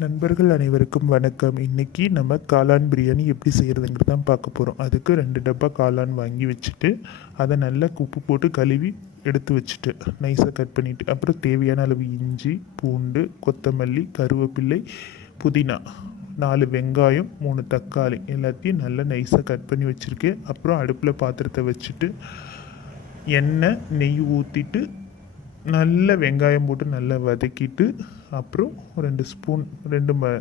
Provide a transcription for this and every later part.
நண்பர்கள் அனைவருக்கும் வணக்கம். இன்னைக்கு நம்ம காளான் பிரியாணி எப்படி செய்கிறதுங்கிறது தான் பார்க்க போகிறோம் அதுக்கு ரெண்டு டப்பா காளான் வாங்கி வச்சுட்டு அதை நல்லா உப்பு போட்டு கழுவி எடுத்து வச்சுட்டு நைஸாக கட் பண்ணிவிட்டு அப்புறம் தேவையான அளவு இஞ்சி பூண்டு கொத்தமல்லி கருவேப்பிள்ளை புதினா நாலு வெங்காயம் மூணு தக்காளி எல்லாத்தையும் நல்லா நைஸாக கட் பண்ணி வச்சுருக்கேன் அப்புறம் அடுப்பில் பாத்திரத்தை வச்சுட்டு எண்ணெய் நெய் ஊற்றிட்டு நல்ல வெங்காயம் போட்டு நல்லா வதக்கிட்டு அப்புறம் ரெண்டு ஸ்பூன் ரெண்டு ம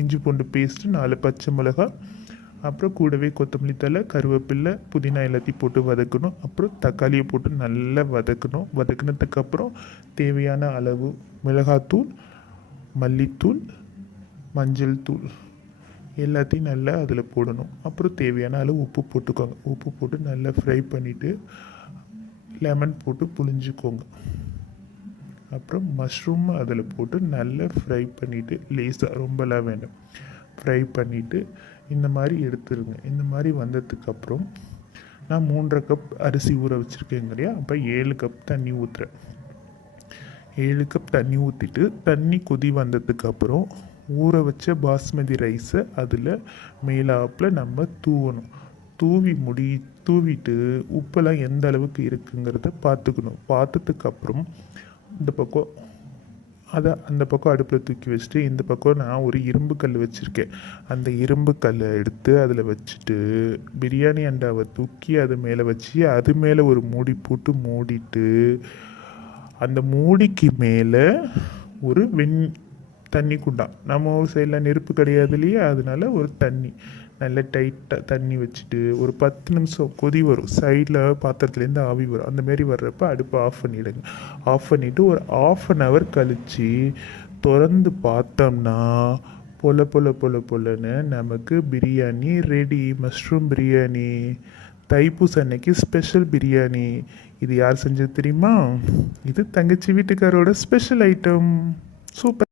இஞ்சி பூண்டு பேஸ்ட்டு நாலு பச்சை மிளகாய் அப்புறம் கூடவே கொத்தமல்லி தழை கருவேப்பில்லை புதினா எல்லாத்தையும் போட்டு வதக்கணும். அப்புறம் தக்காளியை போட்டு நல்லா வதக்கணும். வதக்கினதுக்கப்புறம் தேவையான அளவு மிளகாத்தூள் மல்லித்தூள் மஞ்சள் தூள் எல்லாத்தையும் நல்லா அதில் போடணும். அப்புறம் தேவையான அளவு உப்பு போட்டுக்கோங்க. உப்பு போட்டு நல்லா ஃப்ரை பண்ணிவிட்டு லெமன் போட்டு புளிஞ்சுக்கோங்க அப்புறம் மஷ்ரூம் அதில் போட்டு நல்லா ஃப்ரை பண்ணிவிட்டு லேசாக ரொம்பலாம் வேண்டாம். ஃப்ரை பண்ணிவிட்டு இந்த மாதிரி எடுத்துருங்க. இந்த மாதிரி வந்ததுக்கப்புறம் நான் மூன்றரை கப் அரிசி ஊற வச்சுருக்கேங்க இல்லையா? அப்போ ஏழு கப் தண்ணி ஊற்றுறேன் ஏழு கப் தண்ணி ஊற்றிட்டு தண்ணி கொதி வந்ததுக்கப்புறம் ஊற வச்ச பாஸ்மதி ரைஸை அதில் மேலாப்பில் நம்ம தூவணும். தூவி முடி தூவிட்டு உப்பெல்லாம் எந்த அளவுக்கு இருக்குங்கிறத பார்த்துக்கணும். பார்த்ததுக்கப்புறம் இந்த பக்கம் அதை அந்த பக்கம் அடுப்பில் தூக்கி வச்சுட்டு இந்த பக்கம் நான் ஒரு இரும்பு கல் வச்சுருக்கேன். அந்த இரும்பு கல்லை எடுத்து அதில் வச்சுட்டு பிரியாணி அண்டாவை தூக்கி அது மேலே வச்சு அது மேலே ஒரு மூடி போட்டு மூடிட்டு அந்த மூடிக்கு மேலே ஒரு வெண் தண்ணி குண்டா. நம்ம ஊர் சைடில் நெருப்பு கிடையாது இல்லையா? அதனால ஒரு தண்ணி. நல்ல டைட்டாக தண்ணி வச்சுட்டு ஒரு பத்து நிமிஷம் கொதி வரும். சைடில் பாத்திரத்துலேருந்து ஆவி வரும். அந்த மாரி வர்றப்ப அடுப்பை ஆஃப் பண்ணிவிடுங்க ஆஃப் பண்ணிவிட்டு ஒரு ஆஃப் அன் ஹவர் கழித்து திறந்து பார்த்தோம்னா பொல பொல பொல பொலன்னு நமக்கு பிரியாணி ரெடி மஷ்ரூம் பிரியாணி தைப்பூச அன்னைக்கு ஸ்பெஷல் பிரியாணி. இது யார் செஞ்சது தெரியுமா? இது தங்கச்சி வீட்டுக்காரோட ஸ்பெஷல் ஐட்டம் சூப்பர்